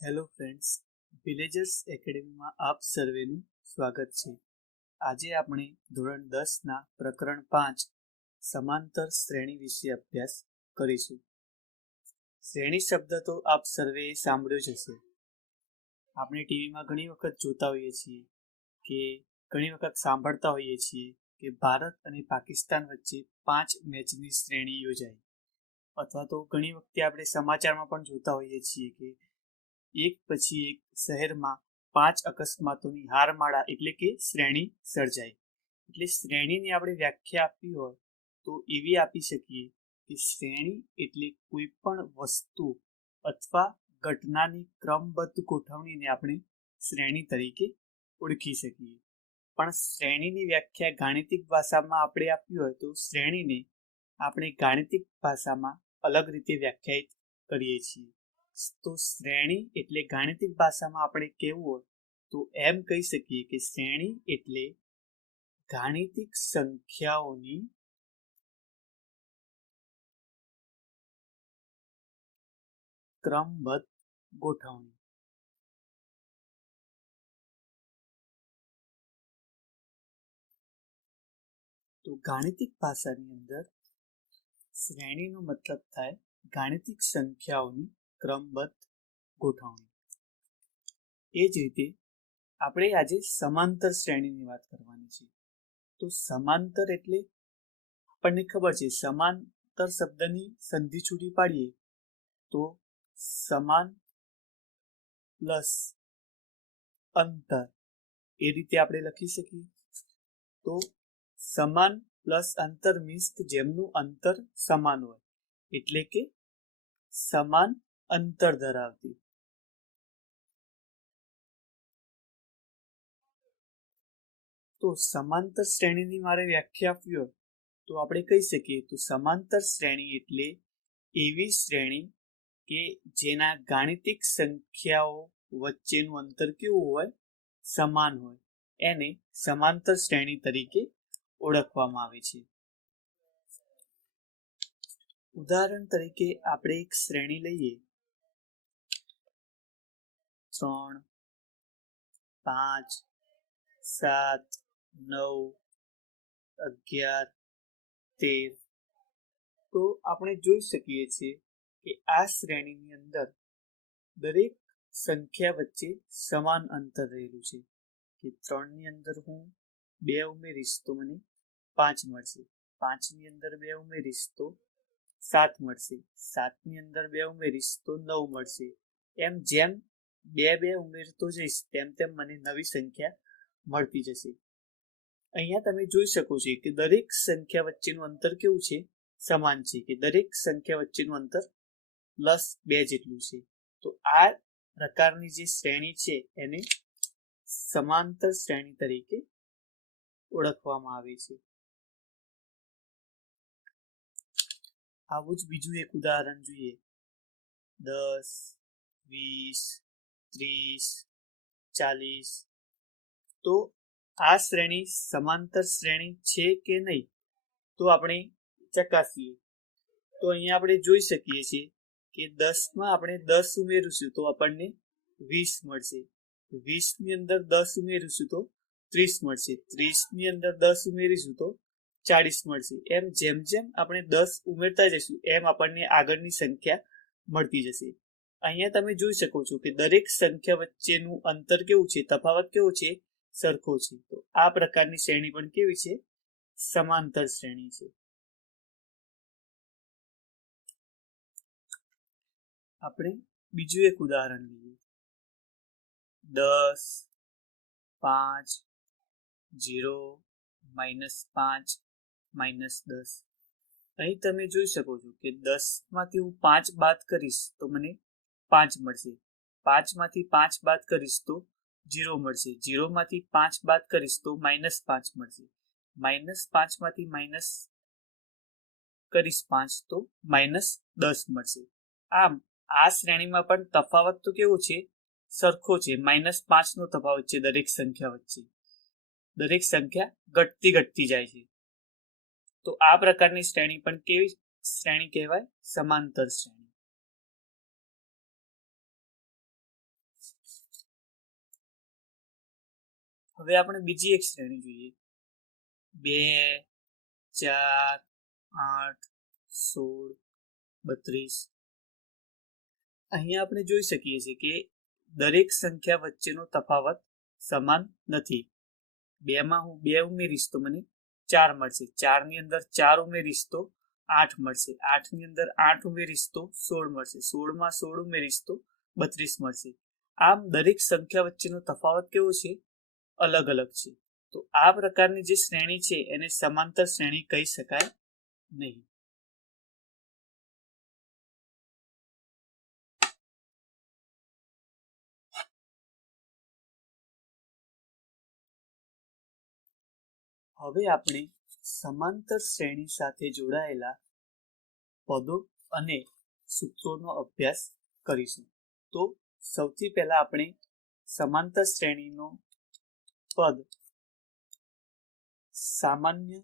Hello friends, villagers એકેડેમીમાં આપ સર્વેનું સ્વાગત છે. આજે આપણે ધોરણ 10ના પ્રકરણ 5 સમાંતર શ્રેણી વિશે અભ્યાસ કરીશું. શ્રેણી શબ્દ તો આપ સર્વેએ સાંભળ્યો જ હશે. આપણે ટીવીમાં ઘણી વખત જોતા હોઈએ છીએ કે ઘણી વખત સાંભળતા હોઈએ છીએ કે ભારત અને પાકિસ્તાન વચ્ચે 5 મેચની શ્રેણી યોજાઈ, અથવા તો ઘણી વખતે આપણે સમાચારમાં પણ જોતા હોઈએ છીએ કે એક પછી એક શહેરમાં 5 અકસ્માતોની હારમાળા એટલે કે શ્રેણી સર્જાઈ. એટલે શ્રેણીની આપણે વ્યાખ્યા આપવી હોય તો એવી આપી શકીએ કે શ્રેણી એટલે કોઈ પણ વસ્તુ અથવા ઘટનાની ક્રમબદ્ધ ગોઠવણીને આપણે શ્રેણી તરીકે ઓળખી શકીએ. પણ શ્રેણીની વ્યાખ્યા ગાણિતિક ભાષામાં આપણે આપવી હોય તો શ્રેણીને આપણે ગાણિતિક ભાષામાં અલગ રીતે વ્યાખ્યાયિત કરીએ છીએ. તો શ્રેણી એટલે ગાણિતિક ભાષામાં આપણે કહેવું હોય તો એમ કહી શકીએ કે શ્રેણી એટલે ગાણિતિક સંખ્યાઓની ક્રમબદ્ધ ગોઠવણી. તો ગાણિતિક ભાષાની અંદર શ્રેણીનો મતલબ થાય ગાણિતિક સંખ્યાઓની ક્રમબદ્ધ ગોઠવણી. એ જ રીતે આપણે આજે સમાંતર શ્રેણીની વાત કરવાની છે. તો સમાંતર એટલે આપણને ખબર છે, સમાંતર શબ્દની સંધિ છૂટી પાડીએ તો સમાન પ્લસ અંતર એ રીતે આપણે લખી શકીએ. તો સમાન પ્લસ અંતર મીન્સ કે જેમનું અંતર સમાન હોય એટલે કે સમાન અંતર ધરાવતી. તો સમાંતર શ્રેણીની મારે વ્યાખ્યા આપવી હોય તો આપણે કહી શકીએ તો સમાંતર શ્રેણી એટલે એવી શ્રેણી કે જેના ગાણિતિક સંખ્યાઓ વચ્ચેનું અંતર કેવું હોય, સમાન હોય, એને સમાંતર શ્રેણી તરીકે ઓળખવામાં આવે છે. ઉદાહરણ તરીકે આપણે એક શ્રેણી લઈએ 3, 5, 7, 9, 11, 13. તો આપણે જોઈ શકીએ છીએ કે આ શ્રેણીની અંદર દરેક સંખ્યા વચ્ચે સમાન અંતર રહેલું છે. કે 3ની અંદર હું 2 ઉમેરીશ તો મને 5 મળશે, 5ની અંદર 2 ઉમેરીશ તો 7 મળશે, 7ની અંદર 2 ઉમેરીશ તો 9 મળશે. એમ જેમ 2 ઉમેરતો જઈશ તેમ તેમ મને નવી સંખ્યા મળતી જશે. અહીંયા તમે જોઈ શકો છો કે દરેક સંખ્યા વચ્ચેનું અંતર કેવું છે, સમાન છે, કે દરેક સંખ્યા વચ્ચેનું અંતર +2 જેટલું છે. તો આ પ્રકારની જે શ્રેણી છે એને સમાંતર શ્રેણી તરીકે ઓળખવામાં આવે છે. આવું જ બીજું એક ઉદાહરણ જોઈએ 10, 20, 30, 40. તો આ શ્રેણી સમાંતર શ્રેણી છે કે નહીં તો આપણે ચકાસીએ. તો અહીંયા આપણે જોઈ શકીએ છીએ કે 10માં આપણે 10 ઉમેરીશું તો આપણને 20 મળશે, 20ની અંદર 10 ઉમેરીશું તો 30 મળશે, 30ની અંદર 10 ઉમેરીશું તો 40 મળશે. એમ જેમ જેમ આપણે 10 ઉમેરતા જઈશું એમ આપણને આગળની સંખ્યા મળતી જશે. અહીંયા તમે જોઈ શકો છો કે દરેક સંખ્યા વચ્ચેનું અંતર કેવું છે, તફાવત કેવો છે, સરખો છે. તો આ પ્રકારની શ્રેણી પણ કેવી છે, સમાંતર શ્રેણી છે. આપણે બીજું એક ઉદાહરણ લઈએ 10, 5, 0, -5, -10. અહીં તમે જોઈ શકો છો કે 10માંથી હું 5 બાદ કરીશ તો મને 5 મળશે, 5માંથી 5 બાદ કરીશ તો 0 મળશે, 0માંથી 5 બાદ કરીશ તો -5 મળશે, -5માંથી માઇનસ કરીશ 5 તો -10 મળશે. આમ આ શ્રેણીમાં પણ તફાવત તો કેવો છે, સરખો છે, -5નો તફાવત છે દરેક સંખ્યા વચ્ચે. દરેક સંખ્યા ઘટતી જાય છે. તો આ પ્રકારની શ્રેણી પણ કેવી શ્રેણી કહેવાય, સમાંતર શ્રેણી. હવે આપણે બીજી એક શ્રેણી જોઈએ. 2, 4, 8, 16, 32. અહીંયા આપણે જોઈ શકીએ છીએ કે દરેક સંખ્યા વચ્ચેનો તફાવત સમાન નથી. 2માં હું 2 ઉમેરીશ તો મને 4 મળશે. 4 ની અંદર 4 ઉમેરીશ તો 8 મળશે. 8 ની અંદર 8 ઉમેરીશ તો 16 મળશે. 16માં 16 ઉમેરીશ તો 32 મળશે. આમ દરેક સંખ્યા વચ્ચેનો તફાવત કેવો છે? અલગ અલગ છે. તો આ પ્રકારની જે શ્રેણી છે એને સમાંતર શ્રેણી કહી શકાય નહીં. હવે આપણે સમાંતર શ્રેણી સાથે જોડાયેલા પદો અને સૂત્રોનો અભ્યાસ કરીશું. તો સૌથી પહેલા આપણે સમાંતર શ્રેણીનો પદ સામાન્ય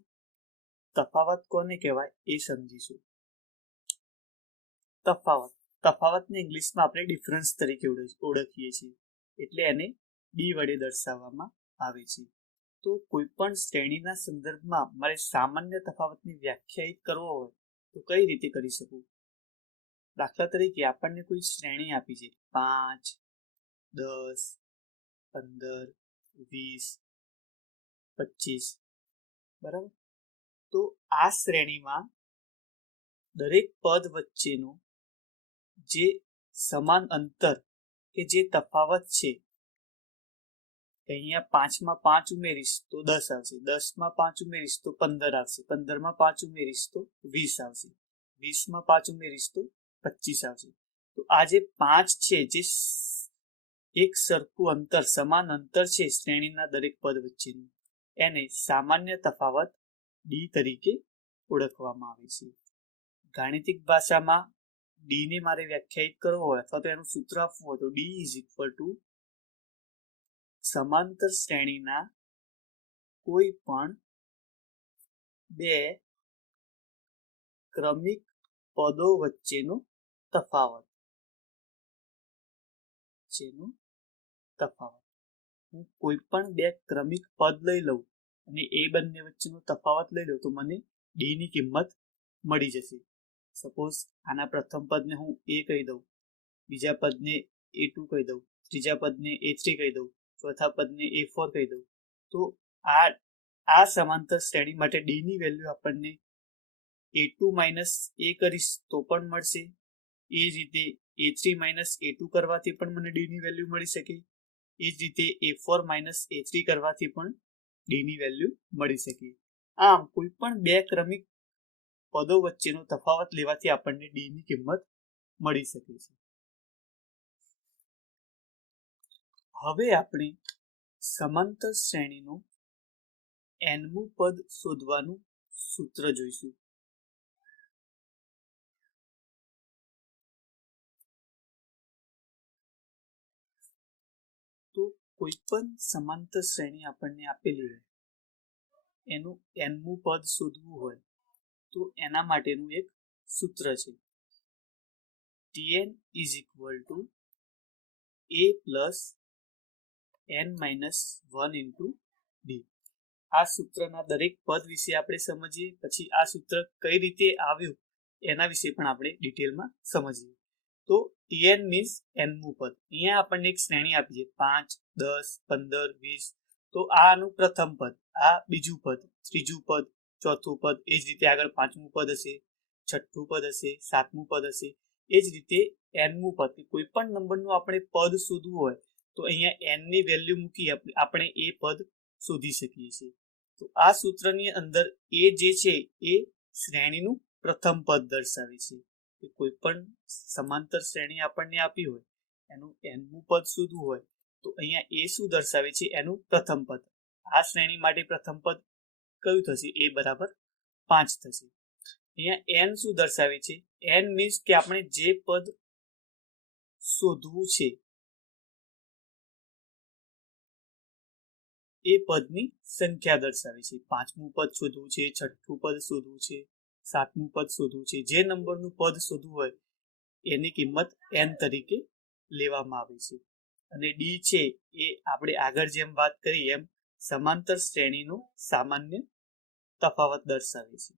તફાવત કોને કહેવાય એ સમજીશું. તફાવતને ઇંગ્લિશમાં આપણે ડિફરન્સ તરીકે ઓળખીએ છીએ, એટલે એને ડી વડે દર્શાવવામાં આવે છે. તો કોઈ પણ શ્રેણીના સંદર્ભમાં મારે સામાન્ય તફાવતને વ્યાખ્યાયિત કરવો હોય તો કઈ રીતે કરી શકું? દાખલા તરીકે આપણને કોઈ શ્રેણી આપી છે 5, 10, 15, 20, 25, બરાબર. તો આ શ્રેણીમાં દરેક પદ વચ્ચેનો જે સમાન અંતર કે જે તફાવત છે, અહીંયા 5માં 5 ઉમેરીશ તો 10 આવશે. 10માં 5 ઉમેરીશ તો 15 આવશે. 15માં 5 ઉમેરીશ તો 20 આવશે. 20માં 5 ઉમેરીશ તો 25 આવશે. તો આ જે 5 છે, જે એક સરખું અંતર, સમાન અંતર છે શ્રેણીના દરેક પદ વચ્ચેનું, એને સામાન્ય તફાવત ડી તરીકે ઓળખવામાં આવે છે. ગાણિતિક ભાષામાં ડી ને મારે વ્યાખ્યાયિત કરવો હોય અથવા તો એનું સૂત્ર આપવું હોય તો ડી ઇઝ ઇક્વલ ટુ સમાંતર શ્રેણીના કોઈ પણ બે ક્રમિક પદો વચ્ચેનો તફાવત. હું કોઈ પણ બે ક્રમિક પદ લઈ લઉં અને એ બંને વચ્ચેનો તફાવત લઈ લઉં તો મને ડી ની કિંમત મળી જશે. સપોઝ આના પ્રથમ પદને હું એ કહી દઉં, બીજા પદને A2 કહી દઉં, ત્રીજા પદને A3 કહી દઉં, ચોથા પદને A4 કહી દઉં, તો આ સમાંતર શ્રેણી માટે ડી ની વેલ્યુ આપણને A2 માઇનસ A કરીશ તો પણ મળશે. એ જ રીતે A3 માઇનસ A2 કરવાથી પણ મને ડી ની વેલ્યુ મળી શકે. એ જ રીતે A4 માઇનસ A3 કરવાથી પણ ડી ની વેલ્યુ મળી શકે. આમ કોઈ પણ બે ક્રમિક પદો વચ્ચેનો તફાવત લેવાથી આપણને ડી ની કિંમત મળી શકે છે. હવે આપણે સમાંતર શ્રેણીનું nમું પદ શોધવાનું સૂત્ર જોઈશું. તો કોઈ પણ સમાંતર શ્રેણી આપણને આપેલી હોય, એનું nમું પદ શોધવું હોય તો એના માટેનું એક સૂત્ર છે. Tn is equal to a plus n minus 1 into d. આ સૂત્રના દરેક પદ વિશે આપણે સમજીએ, પછી આ સૂત્ર કઈ રીતે આવ્યું એના વિશે પણ આપણે ડિટેલમાં સમજીએ. તો Tn મીન્સ nમું પદ. અહીંયા આપણને એક શ્રેણી આપી છે 5, 10, 15, 20. તો આનું પ્રથમ પદ, આ બીજું પદ, ત્રીજું પદ, ચોથું પદ, એ જ રીતે આગળ પાંચમું પદ હશે, છઠ્ઠું પદ હશે, સાતમું પદ હશે. એ જ રીતે nમું પદ, કોઈ પણ નંબરનું આપણે પદ શોધવું હોય તો અહીંયા n ની વેલ્યુ મૂકી આપણે એ પદ શોધી શકીએ છીએ. તો આ સૂત્રની અંદર એ જે છે એ શ્રેણીનું પ્રથમ પદ દર્શાવે છે. કે કોઈ પણ સમાંતર શ્રેણી આપણને આપી હોય, એનું nમું પદ શોધવું હોય તો અહીંયા એ શું દર્શાવે છે? એનું પ્રથમ પદ. આ શ્રેણી માટે પ્રથમ પદ કયું થશે? a બરાબર 5 થશે. અહીંયા n શું દર્શાવે છે? n મીન્સ કે આપણે જે પદ શોધવું છે એ પદની સંખ્યા દર્શાવે છે. પાંચમું પદ શોધવું છે, છઠ્ઠું પદ શોધવું છે, સાતમું પદ શોધવું છે. જે નંબરનું પદ શોધવું હોય એની કિંમત n તરીકે લેવામાં આવે છે. અને ડી છે એ આપણે આગળ જેમ વાત કરી એમ સમાંતર શ્રેણીનો સામાન્ય તફાવત દર્શાવે છે.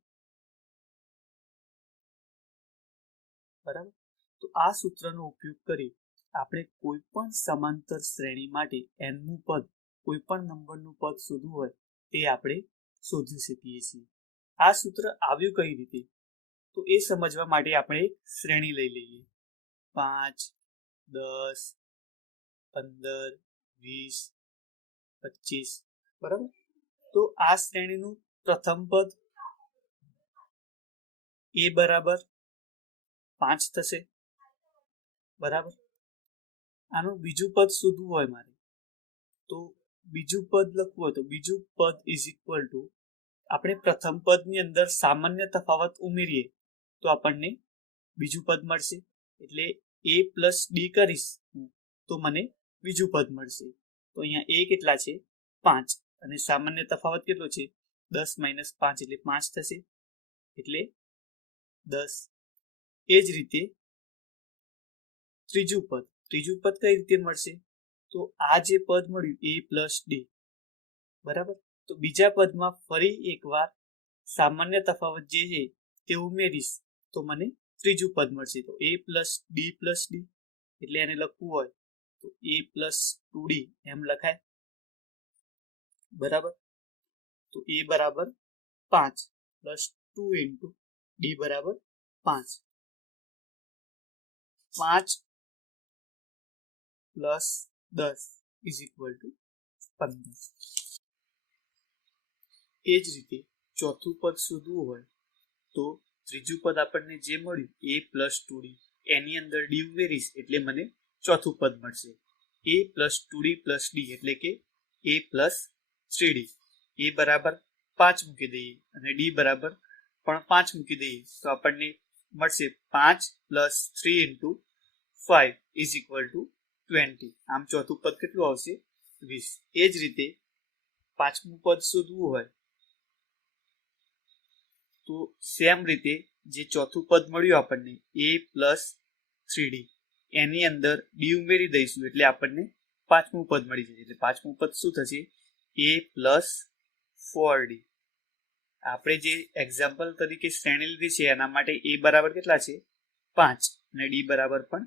બરાબર. તો આ સૂત્રનો ઉપયોગ કરી આપણે કોઈ પણ સમાંતર શ્રેણી માટે nમું પદ, કોઈ પણ નંબરનું પદ શોધવું હોય તે આપણે શોધી શકીએ છીએ. આ સૂત્ર આવ્યું કઈ રીતે, તો એ સમજવા માટે આપણે એક શ્રેણી લઈ લઈએ. 5, 10, 15, 20, 25. બરાબર. તો આ શ્રેણીનું પ્રથમ પદ a બરાબર 5 થશે. બરાબર. આનું બીજું પદ શોધવું હોય મારે, તો બીજું પદ લખવું હોય તો બીજું પદ ઇઝ ઇક્વલ ટુ, આપણે પ્રથમ પદની અંદર સામાન્ય તફાવત ઉમેરીએ તો આપણને બીજું પદ મળશે. એટલે a પ્લસ ડી કરીશ તો મને બીજું પદ મળશે. તો અહીંયા a કેટલા છે? 5. અને સામાન્ય તફાવત કેટલો છે? 10 માઇનસ 5 એટલે 5 થશે. એટલે 10. એ જ રીતે ત્રીજું પદ કઈ રીતે મળશે? તો આ જે પદ મળ્યું a પ્લસ ડી, બરાબર. તો બીજા પદમાં ફરી એકવાર સામાન્ય તફાવત જે છે તે ઉમેરીશ તો મને ત્રીજું પદ મળશે. તો a પ્લસ ડી, એટલે એને લખવું હોય તો a પ્લસ 2d એમ લખાય. બરાબર. તો a બરાબર 5 પ્લસ 2 ઇન્ટુ ડી બરાબર 5. 5 પ્લસ 10 ઇઝ ઇક્વલ ટુ 15. એ જ રીતે ચોથું પદ શોધવું હોય તો ત્રીજું પદ આપણને જે મળ્યું a પ્લસ 2d, એની અંદર ડી ઉમેરીશ એટલે મને ચોથું પદ મળશે. a plus 2d plus D એટલે કે a પ્લસ 3d. a બરાબર 5 મૂકી દઈએ અને ડી બરાબર પણ 5 મૂકી દઈએ તો આપણને મળશે 5 plus 3 into 5 is equal to 20. આમ ચોથું પદ કેટલું આવશે? 20. એ જ રીતે પાંચમું પદ શોધવું હોય તો સેમ રીતે જે ચોથું પદ મળ્યું આપણને a પ્લસ 3d, એની અંદર ડી ઉમેરી દઈશું એટલે આપણને પાંચમું પદ મળી જશે. એટલે પાંચમું પદ શું થશે? a plus 4d. આપણે જે એક્ઝામ્પલ તરીકે શ્રેણી લીધી છે એના માટે a બરાબર કેટલા છે? 5 અને ડી બરાબર પણ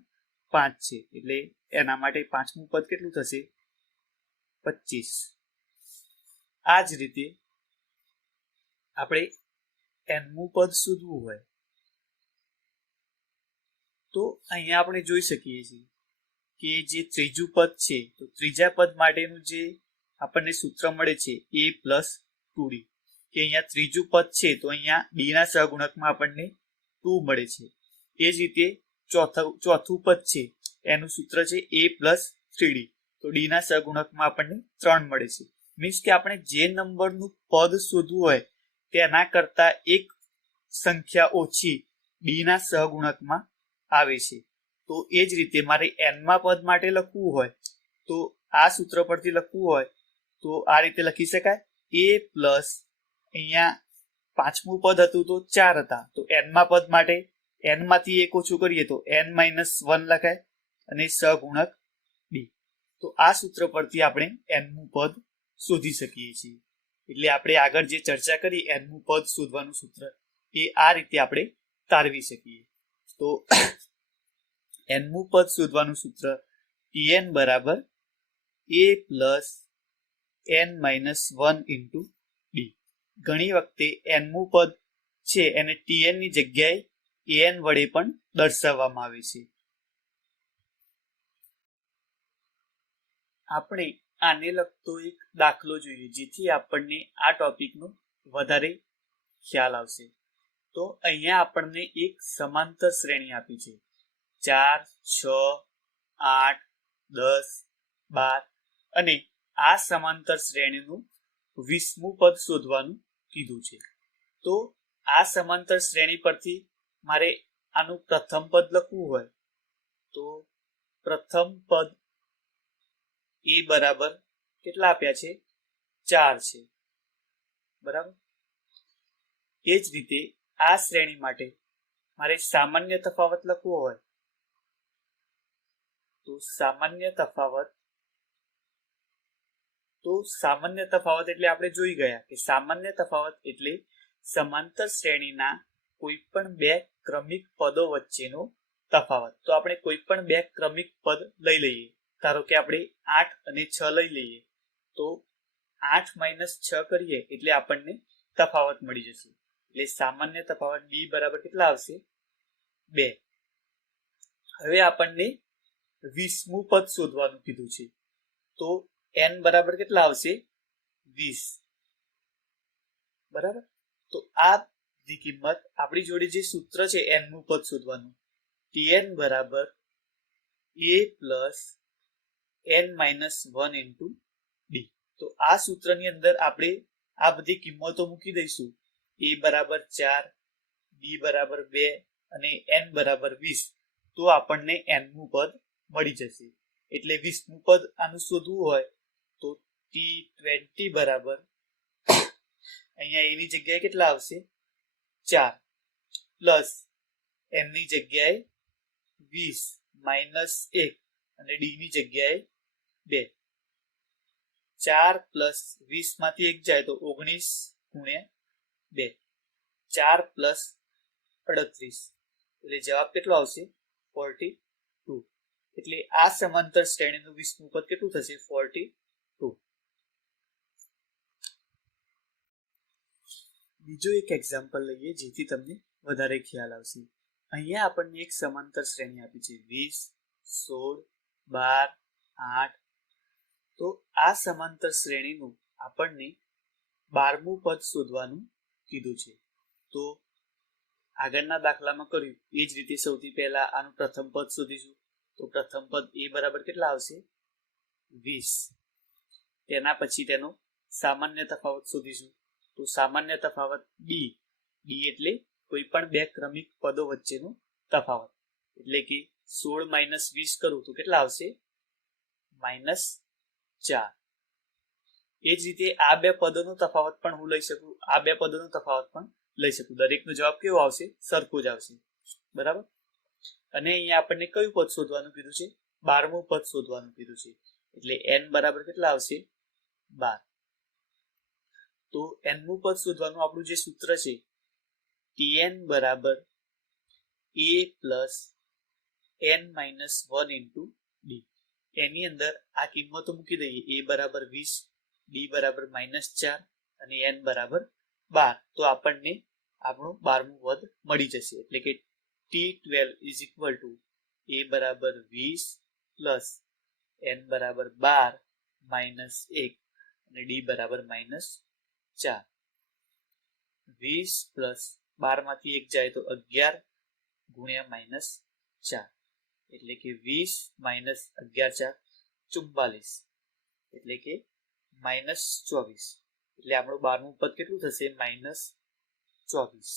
5 છે. એટલે એના માટે પાંચમું પદ કેટલું થશે? 25. આ જ રીતે આપણે nમું પદ શોધવું હોય તો અહીંયા આપણે જોઈ શકીએ છીએ કે જે ત્રીજું પદ છે તો ત્રીજા પદ માટેનું જે આપણને સૂત્ર મળે છે a પ્લસ 2d, કે અહીંયા ત્રીજું પદ છે તો અહીંયા ડી ના સહગુણકમાં આપણને 2 મળે છે. એ જ રીતે ચોથું પદ છે એનું સૂત્ર છે a પ્લસ 3d, તો ડી ના સહગુણકમાં આપણને 3 મળે છે. મીન્સ કે આપણે જે નંબરનું પદ શોધવું હોય તેના કરતા એક સંખ્યા ઓછી ડી ના સહગુણકમાં આવે છે. તો એ જ રીતે મારે nમા પદ માટે લખવું હોય તો આ સૂત્ર પરથી લખવું હોય તો આ રીતે લખી શકાય. a પ્લસ, અહીંયા પાંચમું પદ હતું તો 4 હતા, તો nમા પદ માટે n માંથી 1 ઓછું કરીએ તો n માઇનસ 1 લખાય અને સહગુણક ડી. તો આ સૂત્ર પરથી આપણે nમું પદ શોધી શકીએ છીએ. એટલે આપણે આગળ જે ચર્ચા કરી nમું પદ શોધવાનું સૂત્ર એ આ રીતે આપણે તારવી શકીએ. તો nમું પદ શોધવાનું સૂત્ર tn બરાબર a plus n minus 1 into D. ઘણી વખતે nમું પદ છે એને tn ની જગ્યાએ an વડે પણ દર્શાવવામાં આવે છે. આપણે આને લગતો એક દાખલો જોઈએ જેથી આપણને આ ટોપિકનો વધારે ખ્યાલ આવશે. તો અહીંયા આપણને એક સમાંતર શ્રેણી આપી છે 4, 6, 8, 10, 12 અને આ સમાંતર શ્રેણીનું 20મું પદ શોધવાનું કીધું છે. તો આ સમાંતર શ્રેણી પરથી મારે આનું પ્રથમ પદ લખવું હોય તો પ્રથમ પદ a બરાબર કેટલા આપ્યા છે? 4 છે. બરાબર. એ જ રીતે આ શ્રેણી માટે મારે સામાન્ય તફાવત લખવો હોય તો સામાન્ય તફાવત, તો તો સામાન્ય તફાવત એટલે આપણે જોઈ ગયા કે સામાન્ય તફાવત એટલે સમાંતર શ્રેણીના કોઈ પણ બે ક્રમિક પદો વચ્ચેનો તફાવત. તો આપણે કોઈ પણ બે ક્રમિક પદ લઈ લઈએ. ધારો કે આપણે 8 અને 6 લઈ લઈએ, તો 8 - 6 કરીએ એટલે આપણને તફાવત મળી જશે. એટલે સામાન્ય તફાવત b બરાબર કેટલા આવશે? 2. હવે આપણને 20મું પદ શોધવાનું કીધું છે, તો n બરાબર કેટલા આવશે? 20. બરાબર. તો આ બધી કિંમત આપણી જોડે જે સૂત્ર છે nમું પદ શોધવાનું, tn બરાબર a plus n minus 1 into d. તો આ સૂત્રની અંદર આપણે આ બધી કિંમતો મૂકી દઈશું. a બરાબર 4, b બરાબર 2 અને n બરાબર 20. તો આપણને nમું પદ મળી જશે. એટલે 20મું પદ આનું શોધવું હોય તો t20 બરાબર અહીંયા a ની જગ્યાએ કેટલા આવશે? 4 પ્લસ n ની જગ્યાએ 20 માઇનસ 1 અને d ની જગ્યાએ 2. 4 પ્લસ 20 માંથી 1 જાય તો 19 ગુણ્યા 2, 4 પ્લસ 38. એટલે જવાબ કેટલો આવશે? 42. એટલે આ સમાંતર શ્રેણીનું 20મું પદ કેટલું થશે? 42. બીજો એક એક્ઝામ્પલ લઈએ જેથી તમને વધારે ખ્યાલ આવશે. અહીંયા આપણને એક સમાંતર શ્રેણી આપી છે 20, 16, 12, 8. તો આ સમાંતર શ્રેણીનું આપણને 12મું પદ શોધવાનું કીધું છે. તો આગળના દાખલામાં કર્યું એ જ રીતે સૌથી પહેલા આનું પ્રથમ પદ શોધીશું. તો પ્રથમ પદ a બરાબર કેટલા આવશે? 20. તેના પછી તેનો સામાન્ય તફાવત શોધીશું. તો સામાન્ય તફાવત b એટલે કોઈ પણ બે ક્રમિક પદો વચ્ચેનો તફાવત. એટલે કે 16 માઇનસ 20 કરું તો કેટલા આવશે? -4. એ જ રીતે આ બે પદોનો તફાવત પણ હું લઈ શકું, આ બે પદોનો તફાવત પણ લઈ શકું. દરેકનો જવાબ કેવો આવશે? સરખો જ આવશે. બરાબર. અને અહીંયા આપણને કયું પદ શોધવાનું કીધું છે? 12મું પદ શોધવાનું કીધું છે. એટલે n બરાબર કેટલા આવશે? 12. તો nમું પદ શોધવાનું આપણું જે સૂત્ર છે tn બરાબર a plus n minus 1 into d. એની અંદર આ કિંમતો મૂકી દઈએ. a બરાબર 20, d બરાબર -4 અને n બરાબર 12. તો આપણને આપણું 12મું પદ મળી જશે. એટલે કે t12 is equal to a બરાબર 20 પ્લસ n બરાબર 12 માઇનસ 1 અને d બરાબર -4. 20 પ્લસ 12 માંથી 1 જાય તો 11 ગુણ્યા -4. એટલે કે 20 માઇનસ 11 × 4 44. એટલે કે -24. એટલે આપણું 12મું પદ કેટલું થશે? -24.